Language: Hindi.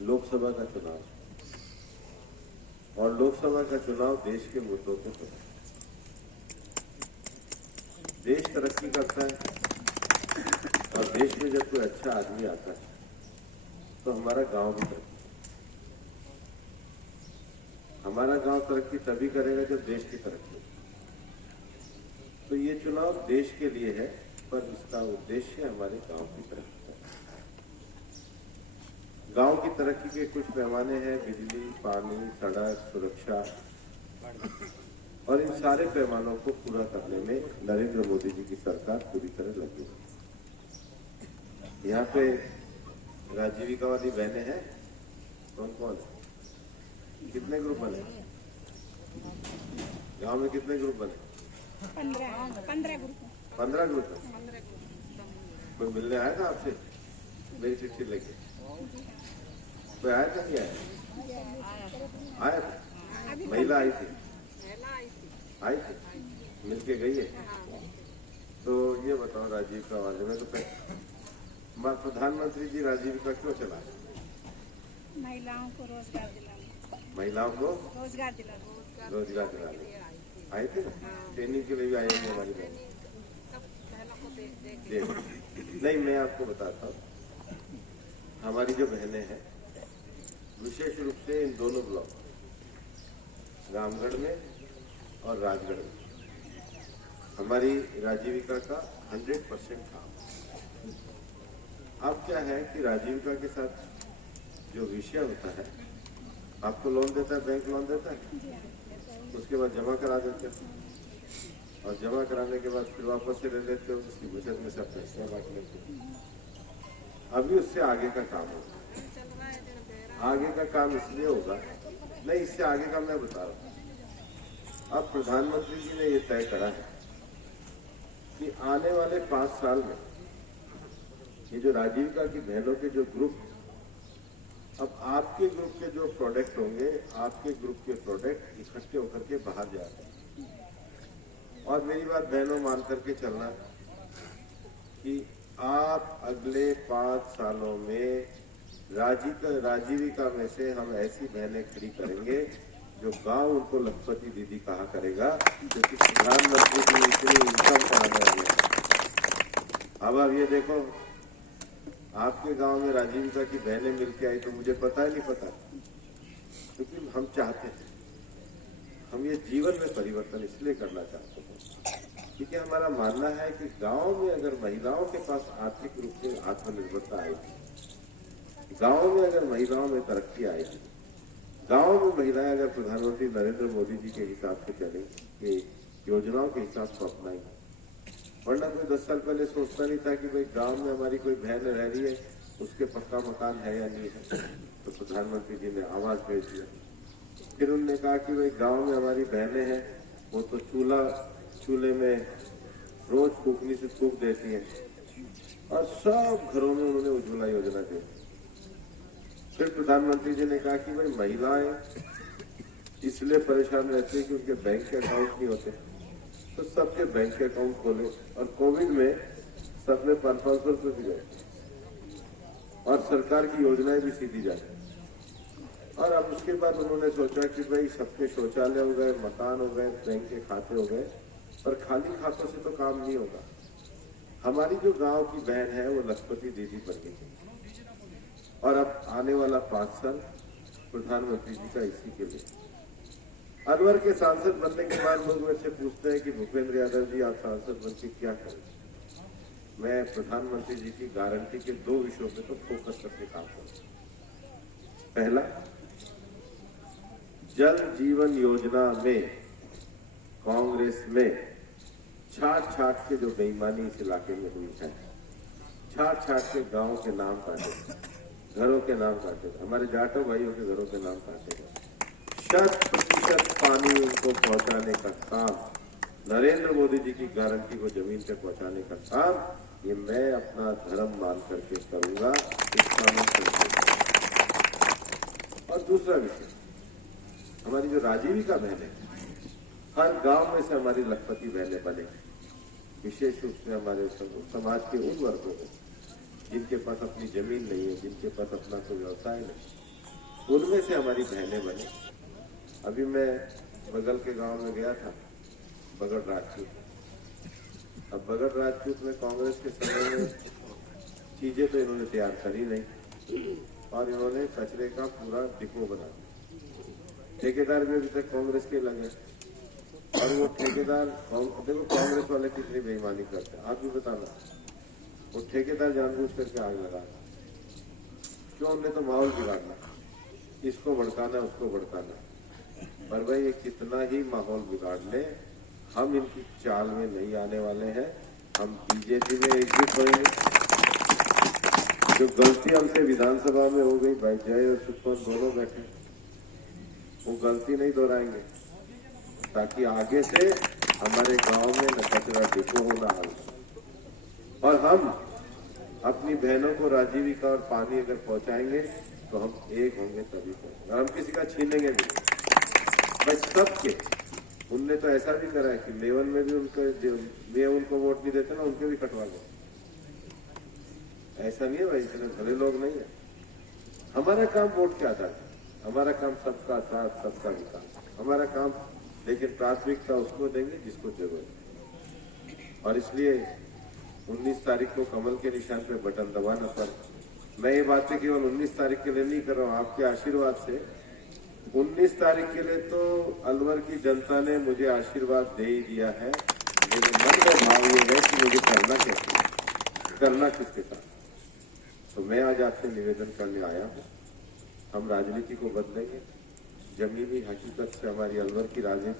लोकसभा का चुनाव, और लोकसभा का चुनाव देश के मुद्दों पे होता है। देश तरक्की करता है और देश में जब कोई अच्छा आदमी आता है तो हमारा गांव भी तरक्की, हमारा गांव तरक्की तभी करेगा जब देश की तरक्की। तो ये चुनाव देश के लिए है, पर इसका उद्देश्य हमारे गांव की तरक्की है। गांव की तरक्की के कुछ पैमाने हैं, बिजली, पानी, सड़क, सुरक्षा, और इन सारे पैमानों को पूरा करने में नरेंद्र मोदी जी की सरकार पूरी तरह लगी है। यहाँ पे राजीविका वाली बहनें हैं, कौन कौन है? कितने ग्रुप बने गांव में? कितने ग्रुप बने? 15 ग्रुप। 15 ग्रुप है। कोई मिलने आया था आपसे मेरी चिट्ठी लेके? कोई आया था? नहीं आया? आया था? महिला आई थी? आई थी, मिलके गई है। तो ये बताओ राजीविका वाले में, तो प्रधानमंत्री जी राजीविका क्यों चला? महिलाओं को रोजगार दिलाने। महिलाओं को रोजगार दिलाने। रोजगार दिलाने आए थे ना, ट्रेनिंग के लिए भी आएंगे हमारी बहन। नहीं, मैं आपको बताता हूँ, हमारी जो बहनें हैं विशेष रूप से इन दोनों ब्लॉक, रामगढ़ में और राजगढ़ में, हमारी राजीविका का 100% काम। अब क्या है कि राजीविका के साथ जो विषय होता है, आपको लोन देता है, बैंक लोन देता है, उसके बाद जमा करा देते हैं, और जमा कराने के बाद फिर वापस से ले लेते हो, उसकी बचत में सब पैसे बांट लेते हो। अभी उससे आगे का काम होगा। आगे का काम इसलिए होगा, नहीं, इससे आगे का मैं बता रहा हूँ। अब प्रधानमंत्री जी ने ये तय करा है कि आने वाले 5 साल में ये जो राजीविका की बहनों के जो ग्रुप, अब आपके ग्रुप के जो प्रोडक्ट होंगे, आपके ग्रुप के प्रोडक्ट इकट्ठे होकर के बाहर जाते हैं। और मेरी बात बहनों मान करके चलना कि आप अगले 5 सालों में राजीविका में से हम ऐसी बहनें खड़ी करेंगे जो गांव उनको लखपति दीदी कहा करेगा, क्योंकि प्रधानमंत्री जी इतनी इनकम कराने वाले। अब ये देखो, आपके गांव में राजीविका की बहनें मिलके आई तो मुझे पता ही नहीं पता, क्योंकि हम चाहते हैं, हम ये जीवन में परिवर्तन इसलिए करना चाहते हैं क्योंकि हमारा मानना है कि गांव में अगर महिलाओं के पास आर्थिक रूप से आत्मनिर्भरता आएगी, गांव में अगर महिलाओं में तरक्की आएगी, गांव में महिलाएं अगर प्रधानमंत्री नरेंद्र मोदी जी के हिसाब से चलेंगे, योजनाओं के हिसाब से अपनाएंगे, वरना कोई 10 साल पहले सोचता नहीं था कि भाई गांव में हमारी कोई बहन रह रही है, उसके पक्का मकान है या नहीं है, तो प्रधानमंत्री जी ने आवाज भेज दिया। फिर उन्होंने कहा कि भाई गांव में हमारी बहनें हैं, वो तो चूल्हे में रोज फूकनी से फूक देती हैं, और सब घरों में उन्होंने उज्ज्वला योजना दी। फिर प्रधानमंत्री जी ने कहा कि भाई महिलाएं इसलिए परेशान रहती है कि उनके बैंक के अकाउंट नहीं होते, तो सबके बैंक के अकाउंट खोले, और कोविड में सबने 500 रुपये भी गए, और सरकार की योजनाएं भी सीधी जाए। और अब उसके बाद उन्होंने सोचा कि भाई सबके शौचालय हो गए, मकान हो गए, बैंक के खाते हो गए, पर खाली खातों से तो काम नहीं होगा। हमारी जो गांव की बहन है वो लखपति दीदी बन गई, और अब आने वाला 5 साल प्रधानमंत्री जी का इसी के लिए। अलवर के सांसद बनने के बाद लोग मेरे से पूछते हैं कि भूपेंद्र यादव जी आप सांसद बन के क्या करें? मैं प्रधानमंत्री जी की गारंटी के 2 विषयों पे तो फोकस करके काम करूंगा। पहला, जल जीवन योजना में कांग्रेस में छाट के जो बेईमानी इस इलाके में हुई है, छाट के गांव के नाम काटे, घरों के नाम काटे, हमारे जाटो भाइयों के घरों के नाम काटे, 100% पानी उनको पहुंचाने का काम, नरेंद्र मोदी जी की गारंटी को जमीन पे पहुंचाने का काम, ये मैं अपना धर्म मान करके करूंगा, इसका मैं संकल्प। और दूसरा विषय, हमारी जो राजीविका बहनें, हर गांव में से हमारी लखपति बहनें बने, विशेष रूप से हमारे समाज के उन वर्गों में जिनके पास अपनी जमीन नहीं है, जिनके पास अपना कोई व्यवसाय नहीं, उनमें से हमारी बहनें बने। अभी मैं बगल के गांव में गया था, बगड़ राजपूत। अब बगड़ राजपूत में कांग्रेस के समय में चीजें तो इन्होंने तैयार करी नहीं और इन्होंने कचरे का पूरा डिपो बना दिया। ठेकेदार भी अभी तक कांग्रेस के लगे और वो ठेकेदार देखो कांग्रेस वाले कितनी बेईमानी करते हैं, आप भी बताना। वो ठेकेदार जानबूझ करके आग लगा, क्यों? हमने तो माहौल बिगाड़ना, इसको भड़काना उसको भड़काना। पर भाई ये कितना ही माहौल बिगाड़ ले, हम इनकी चाल में नहीं आने वाले हैं। हम बीजेपी में एकजुट होंगे। जो गलती हमसे विधानसभा में हो गई, भाई जय और सुखवंत दोनों बैठे, वो गलती नहीं दोहराएंगे, ताकि आगे से हमारे गांव में न कचरा डिपो हो ना हाल। और हम अपनी बहनों को राजीविका और पानी अगर पहुंचाएंगे तो हम एक होंगे तभी पहुंचेंगे। हम किसी का छीनेंगे नहीं, बस सबके। उनने तो ऐसा भी करा है कि लेवन में भी मैं उनको वोट नहीं देते ना, उनके भी कटवा दो। ऐसा नहीं है भाई, इतने भले लोग नहीं है। हमारा काम वोट के आधार है, हमारा काम सबका साथ सबका विकास, हमारा काम। लेकिन प्राथमिकता उसको देंगे जिसको जरूरत है। और इसलिए 19 तारीख को कमल के निशान पे बटन दबाना पर मैं ये बातें केवल 19 तारीख के लिए नहीं कर रहा हूँ, आपके आशीर्वाद से। 19 तारीख के लिए तो अलवर की जनता ने मुझे आशीर्वाद दे ही दिया है। मेरे मन में भाव ये है कि मुझे करना कैसे, करना किसके साथ। तो मैं आज आपसे निवेदन करने आया हूँ, हम राजनीति को बदलेंगे। जमीनी हकीकत से हमारी अलवर की राजनीति